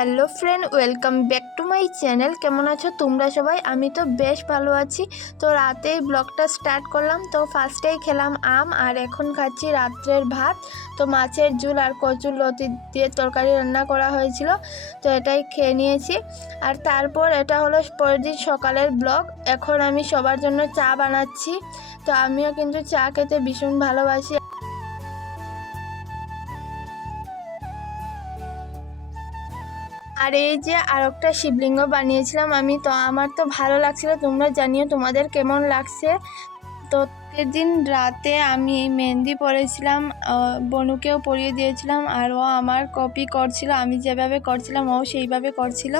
Hello friend, welcome back to my channel. কেমন আছো তোমরা সবাই? আমি তো বেশ ভালো আছি। তো রাতেই ব্লগটা স্টার্ট করলাম। তো ফার্স্টেই খেলাম আম, আর এখন খাচ্ছি রাত্রের ভাত। তো মাছের ঝোল আর কচুর লতি দিয়ে তরকারি রান্না করা হয়েছিল, তো এটাই খেয়ে নিয়েছি। আর তারপর এটা হলো পরের দিন সকালের ব্লগ। এখন আমি সবার জন্য চা বানাচ্ছি। তো আমিও কিন্তু চা খেতে ভীষণ ভালোবাসি। আর এই যে আর একটা শিবলিঙ্গ বানিয়েছিলাম আমি, তো আমার তো ভালো লাগছিল। তোমরা জানিও তোমাদের কেমন লাগছে। তো দিন রাতে আমি মেহেন্দি পরেছিলাম, বনুকেও পরিয়ে দিয়েছিলাম, আর ও আমার কপি করছিল। আমি যেভাবে করছিলাম ও সেইভাবে করছিল।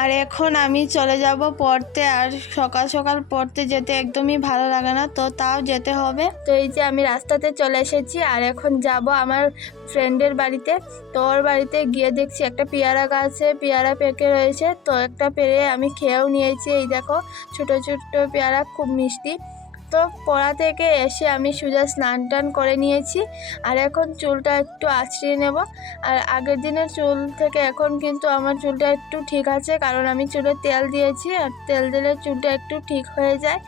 আর এখন আমি চলে যাব পড়তে। আর সকাল সকাল পড়তে যেতে একদমই ভালো লাগে না, তো তাও যেতে হবে। তো এই যে আমি রাস্তাতে চলে এসেছি, আর এখন যাব আমার ফ্রেন্ডের বাড়িতে। তো ওর বাড়িতে গিয়ে দেখছি একটা পেয়ারা গাছে পেয়ারা পেকে রয়েছে। তো একটা পেরে আমি খেয়েও নিয়েছি। এই দেখো, ছোট ছোট পেয়ারা, খুব মিষ্টি। তো পড়া থেকে এসে আমি সোজা স্নান টান করে নিয়েছি। আর এখন চুলটা একটু আঁচড়িয়ে নেব। আর আগের দিনের চুল থেকে এখন কিন্তু আমার চুলটা একটু ঠিক আছে, কারণ আমি চুলে তেল দিয়েছি। আর তেল দিলে চুলটা একটু ঠিক হয়ে যায়।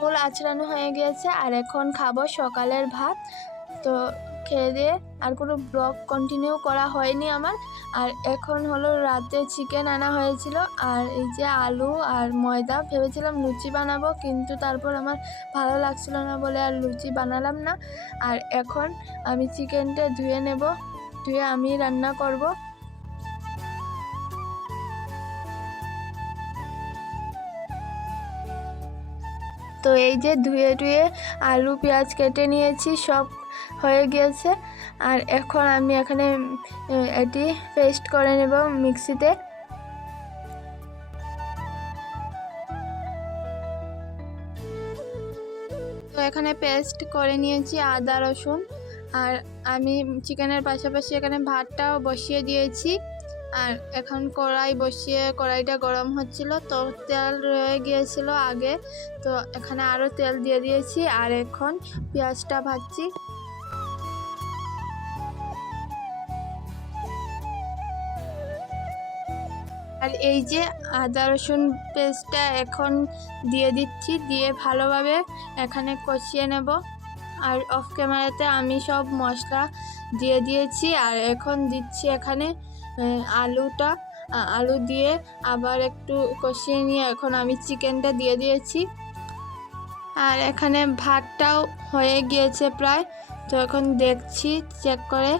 চুল আঁচড়ানো হয়ে গিয়েছে, আর এখন খাবো সকালের ভাত। তো খেয়ে দিয়ে আর কোনো ব্লগ কন্টিনিউ করা হয়নি আমার। আর এখন হলো রাতে চিকেন আনা হয়েছিল, আর এই যে আলু আর ময়দা। ভেবেছিলাম লুচি বানাবো, কিন্তু তারপর আমার ভালো লাগছিল না বলে আর লুচি বানালাম না। আর এখন আমি চিকেনটা ধুয়ে নেব, ধুয়ে আমি রান্না করব। তো এই যে ধুয়ে ধুয়ে আলু পেঁয়াজ কেটে নিয়েছি, সব হয়ে গিয়েছে। আর এখন আমি এখানে এটি পেস্ট করে নেব মিক্সিতে। তো এখানে পেস্ট করে নিয়েছি আদা রসুন। আর আমি চিকেনের পাশাপাশি এখানে ভাতটাও বসিয়ে দিয়েছি। আর এখন কড়াই বসিয়ে কড়াইটা গরম হচ্ছিল, তো তেল রয়ে গিয়েছিল আগে। তো এখানে আরও তেল দিয়ে দিয়েছি, আর এখন পেঁয়াজটা ভাজছি। আর এই যে আদা রসুন পেস্টটা এখন দিয়ে দিচ্ছি, দিয়ে ভালোভাবে এখানে কষিয়ে নেব। আর অফ ক্যামেরাতে আমি সব মশলা দিয়ে দিয়েছি। আর এখন দিচ্ছি এখানে আলুটা। আলু দিয়ে আবার একটু কষিয়ে নিয়ে এখন আমি চিকেনটা দিয়ে দিয়েছি। আর এখানে ভাতটাও হয়ে গিয়েছে প্রায়। তো এখন দেখছি চেক করে।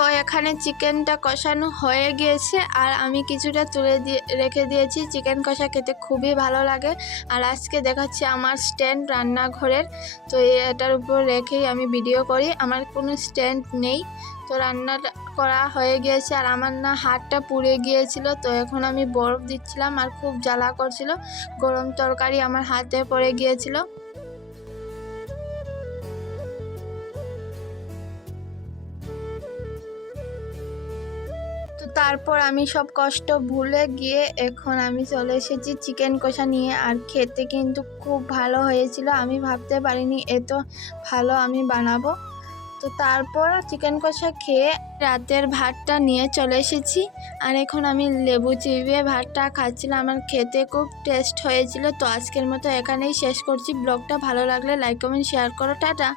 তো এখানে চিকেনটা কষানো হয়ে গিয়েছে, আর আমি কিছুটা তুলে রেখে দিয়েছি। চিকেন কষা খেতে খুবই ভালো লাগে। আর আজকে দেখাচ্ছি আমার স্ট্যান্ড রান্নাঘরের। তো এটার উপর রেখেই আমি ভিডিও করি, আমার কোনো স্ট্যান্ড নেই। তো রান্না করা হয়ে গিয়েছে, আর আমার না হাতটা পুড়ে গিয়েছিল। তো এখন আমি বরফ দিচ্ছিলাম, আর খুব জ্বালা করছিল। গরম তরকারি আমার হাতে পড়ে গিয়েছিল। তো তারপর আমি সব কষ্ট ভুলে গিয়ে এখন আমি চলে এসেছি চিকেন কষা নিয়ে। আর খেতে কিন্তু খুব ভালো হয়েছিল, আমি ভাবতে পারিনি এত ভালো আমি বানাবো। তো তারপর চিকেন কষা খেয়ে রাতের ভাতটা নিয়ে চলে এসেছি। আর এখন আমি লেবু চিবিয়ে ভাতটা খাচ্ছিলাম, আমার খেতে খুব টেস্ট হয়েছিল। তো আজকের মতো এখানেই শেষ করছি ব্লগটা। ভালো লাগলে লাইক কমেন্ট শেয়ার করো। টাটা।